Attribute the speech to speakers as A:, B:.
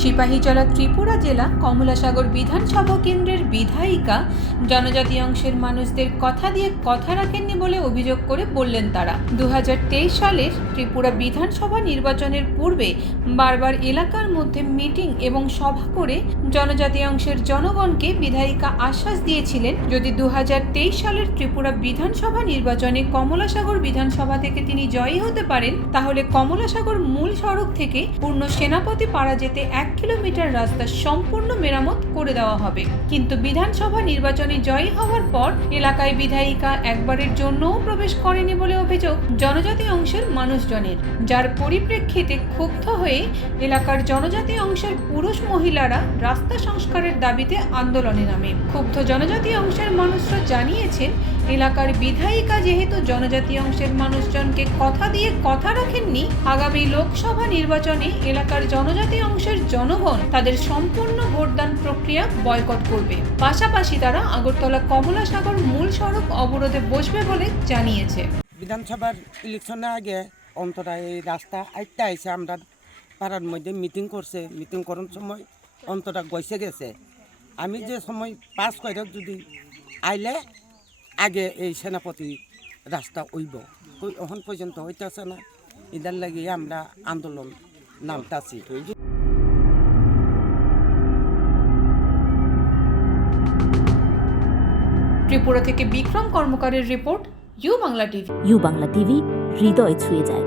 A: সিপাহীজলা ত্রিপুরা জেলা কমলাসাগর বিধানসভা কেন্দ্রের বিধায়িকা জনজাতি অংশের মানুষদের কথা দিয়ে কথা রাখেননি বলে অভিযোগ করে বললেন তারা। দুহাজার তেইশ সালের ত্রিপুরা বিধানসভা নির্বাচনের পূর্বে বারবার এলাকার মধ্যে মিটিং এবং সভা করে জনজাতি অংশের জনগণকে বিধায়িকা আশ্বাস দিয়েছিলেন। যদি দু হাজার তেইশ সালের ত্রিপুরা বিধানসভা নির্বাচনে কমলাসাগর বিধানসভা থেকে তিনি জয়ী হতে পারেন, তাহলে কমলাসাগর মূল সড়ক থেকে পূর্ণ সেনাপতি পাড়া যেতে এক কিলোমিটার রাস্তা সম্পূর্ণ মেরামত করে দেওয়া হবে। কিন্তু বিধানসভা নির্বাচনে জয়ী হওয়ার পর এলাকায় বিধায়িকা একবারের জন্যও প্রবেশ করেনি বলে অভিযোগ জনজাতি অংশের মানুষজনের। যার পরিপ্রেক্ষিতে ক্ষুব্ধ হয়ে এলাকার জনজাতি অংশের পুরুষ মহিলারা রাস্তা সংস্কারের দাবিতে আন্দোলনে নামে। ক্ষুব্ধ জনজাতি অংশের মানুষরা জানিয়েছেন এলাকার বিধায়িকা যেহেতু জনজাতি অংশের মানুষজনকে কথা দিয়ে কথা রাখেননি, আগামী লোকসভা নির্বাচনে এলাকার জনজাতি অংশের জনগণ তাদের সম্পূর্ণ ভোটদান প্রক্রিয়া বয়কট করবে। পাশাপাশি তারা আগরতলা কমলাসাগর মূল সড়ক অবরোধে বসবে বলে জানিয়েছে।
B: বিধানসভার ইলেকশনের আগে অন্তরা এই রাস্তা আইটা আইসে আমরা পাড়ার মধ্যে মিটিং করছে। মিটিং করার সময় অন্তরা গইছে গেছে। আমি যে সময় পাস করে যদি আইলে আগে এই সেনাপতি রাস্তা উইব ওই এখন পর্যন্ত হইতেছে না। এদের লাগে আমরা আন্দোলন নামতাছি।
A: ত্রিপুরা থেকে Bikram কর্মকারের report U Bangla TV.
C: U Bangla TV হৃদয় ছুঁয়ে যায়।